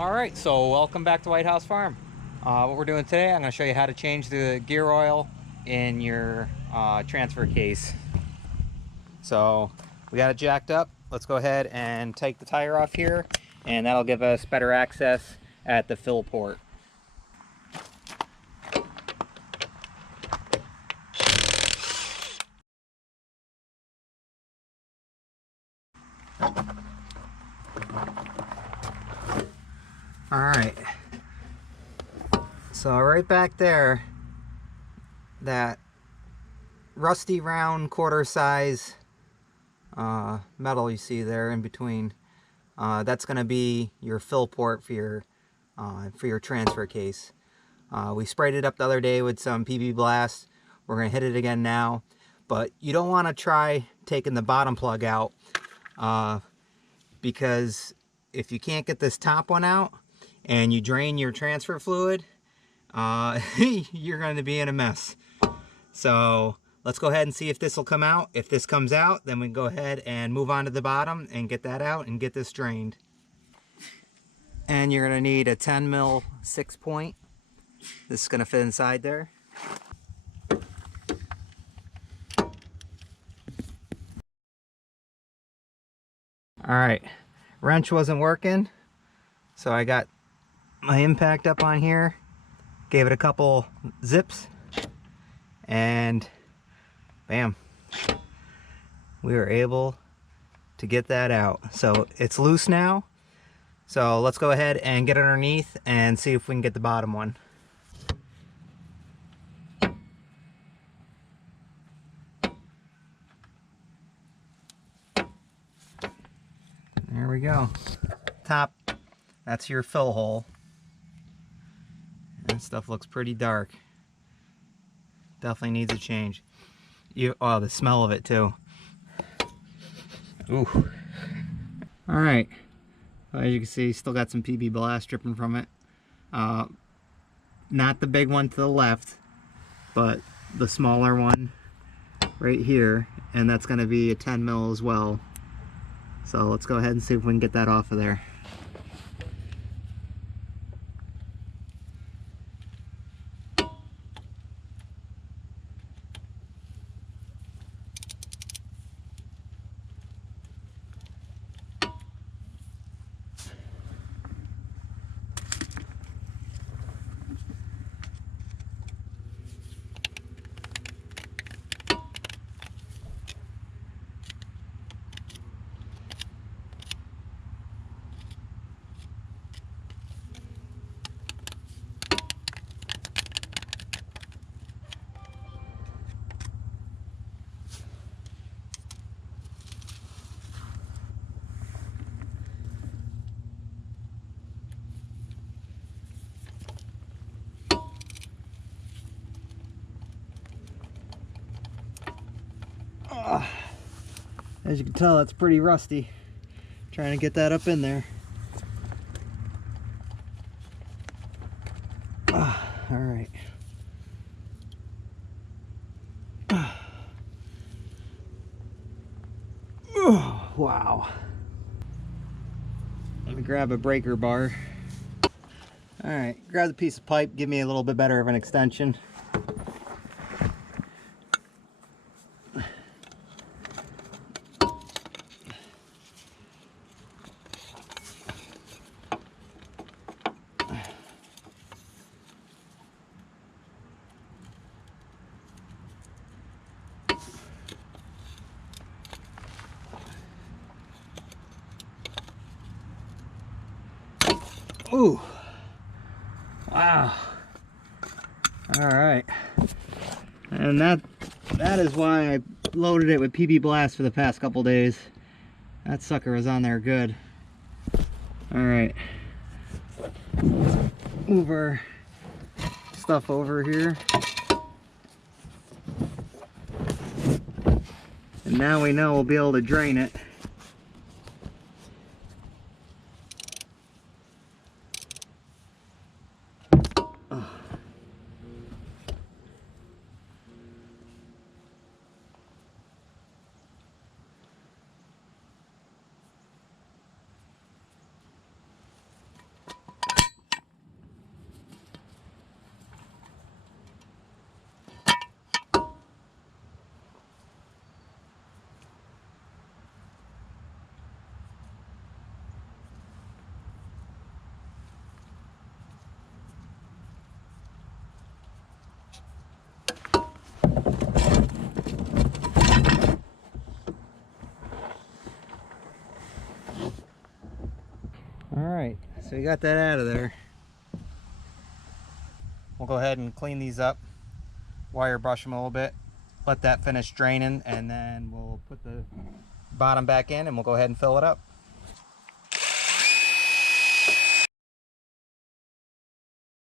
Alright, so welcome back to White House Farm. What we're doing today, I'm going to show you how to change the gear oil in your transfer case. So we got it jacked up. Let's go ahead and take the tire off here, and that'll give us better access at the fill port. Alright, so right back there, that rusty round quarter size metal you see there in between, that's going to be your fill port for your transfer case. We sprayed it up the other day with some PB Blast. We're going to hit it again now, but you don't want to try taking the bottom plug out because if you can't get this top one out and you drain your transfer fluid, you're going to be in a mess. So let's go ahead and see if this will come out. If this comes out, then we can go ahead and move on to the bottom and get that out and get this drained. And you're going to need a 10 mil 6-point. This is going to fit inside there. Alright, wrench wasn't working, so I got my impact up on here, gave it a couple zips, and bam, we were able to get that out. So it's loose now, so let's go ahead and get underneath and see if we can get the bottom one. There we go. Top, that's your fill hole. That stuff looks pretty dark. Definitely needs a change. Oh, the smell of it too. Ooh. Alright. Well, as you can see, still got some PB Blast dripping from it. Not the big one to the left, but the smaller one right here. And that's going to be a 10 mil as well. So let's go ahead and see if we can get that off of there. As you can tell, it's pretty rusty. Trying to get that up in there. All right. Oh, wow. Let me grab a breaker bar. All right, grab the piece of pipe, give me a little bit better of an extension. Ooh, wow. All right, and that is why I loaded it with PB Blast for the past couple days. That sucker was on there good. All right, move our stuff over here, and now we know we'll be able to drain it. So we got that out of there. We'll go ahead and clean these up, wire brush them a little bit, let that finish draining, and then we'll put the bottom back in and we'll go ahead and fill it up.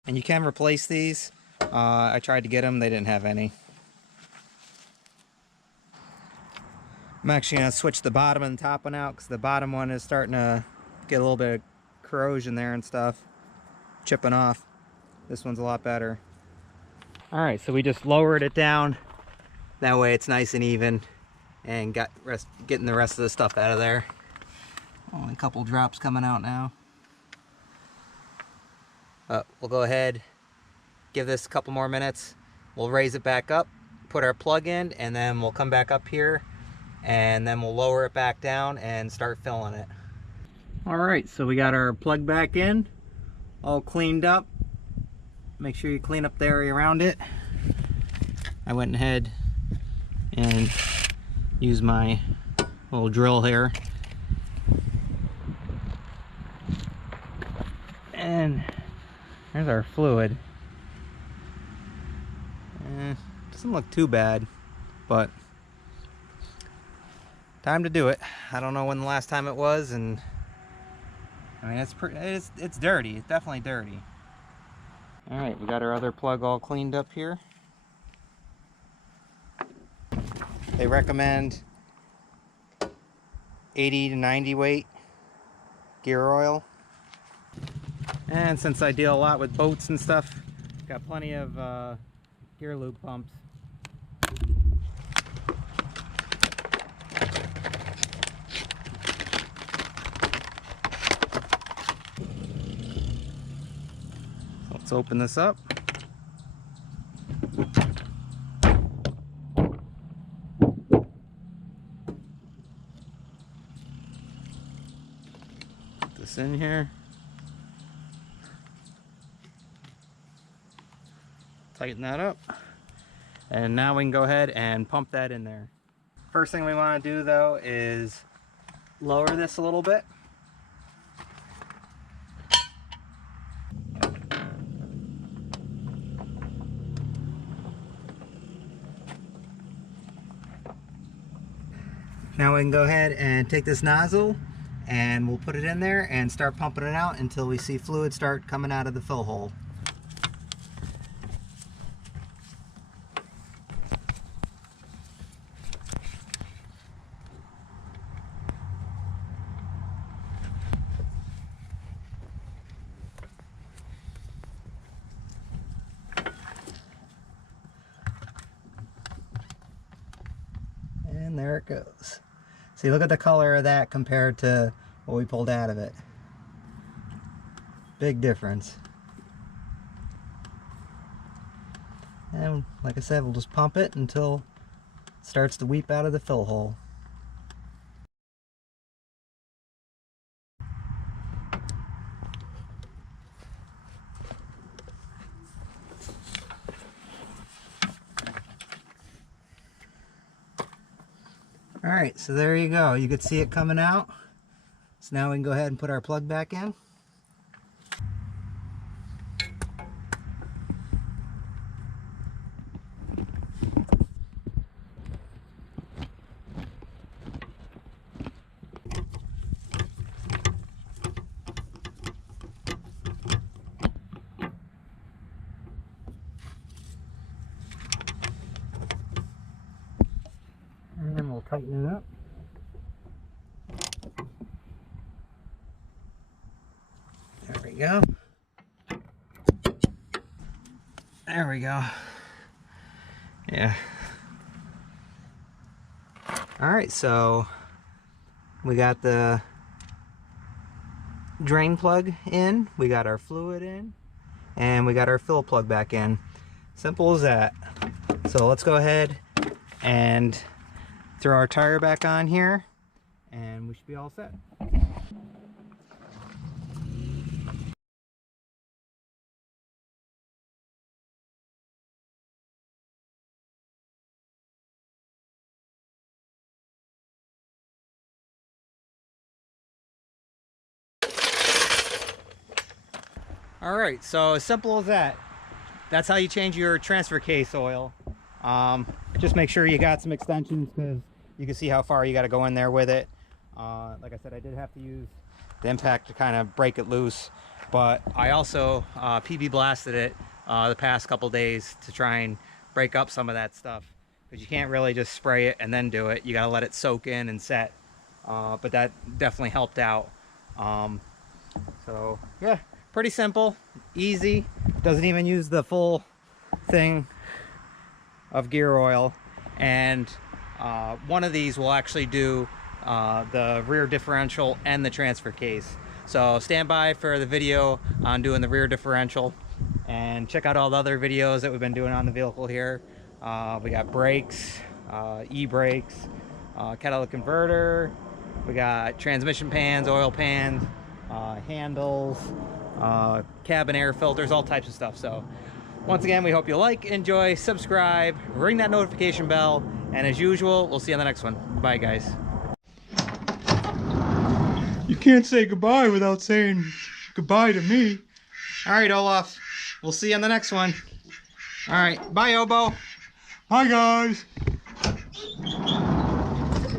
And you can replace these. I tried to get them, they didn't have any. I'm actually going to switch the bottom and top one out because the bottom one is starting to get a little bit of corrosion there and stuff, chipping off. This one's a lot better. Alright, so we just lowered it down. That way it's nice and even and getting the rest of the stuff out of there. Only a couple drops coming out now. We'll go ahead, give this a couple more minutes. We'll raise it back up, put our plug in, and then we'll come back up here and then we'll lower it back down and start filling it. Alright, so we got our plug back in, all cleaned up. Make sure you clean up the area around it. I went ahead and used my little drill here. And there's our fluid. Doesn't look too bad, but time to do it. I don't know when the last time it was, and I mean it's dirty. It's definitely dirty. All right, we got our other plug all cleaned up here. They recommend 80 to 90 weight gear oil. And since I deal a lot with boats and stuff, got plenty of gear lube pumps. Let's open this up. Put this in here. Tighten that up. And now we can go ahead and pump that in there. First thing we want to do though is lower this a little bit. Now we can go ahead and take this nozzle and we'll put it in there and start pumping it out until we see fluid start coming out of the fill hole. And there it goes. See, look at the color of that compared to what we pulled out of it. Big difference. And like I said, we'll just pump it until it starts to weep out of the fill hole. Alright, so there you go. You could see it coming out. So now we can go ahead and put our plug back in. And we'll tighten it up. There we go. There we go. Yeah. Alright, so we got the drain plug in, we got our fluid in, and we got our fill plug back in. Simple as that. So let's go ahead and throw our tire back on here, and we should be all set. All right, so as simple as that. That's how you change your transfer case oil. Just make sure you got some extensions, because you can see how far you got to go in there with it. Like I said, I did have to use the impact to kind of break it loose, but I also PB blasted it the past couple days to try and break up some of that stuff, because you can't really just spray it and then do it. You got to let it soak in and set. But that definitely helped out. So yeah, pretty simple, easy. Doesn't even use the full thing of gear oil. And one of these will actually do the rear differential and the transfer case. So stand by for the video on doing the rear differential, and check out all the other videos that we've been doing on the vehicle here. We got brakes, e-brakes, catalytic converter, we got transmission pans, oil pans, handles, cabin air filters, all types of stuff. So once again, we hope you like, enjoy, subscribe, ring that notification bell, and as usual, we'll see you on the next one. Bye, guys. You can't say goodbye without saying goodbye to me. All right, Olaf, we'll see you on the next one. All right, bye, Obo. Hi, guys.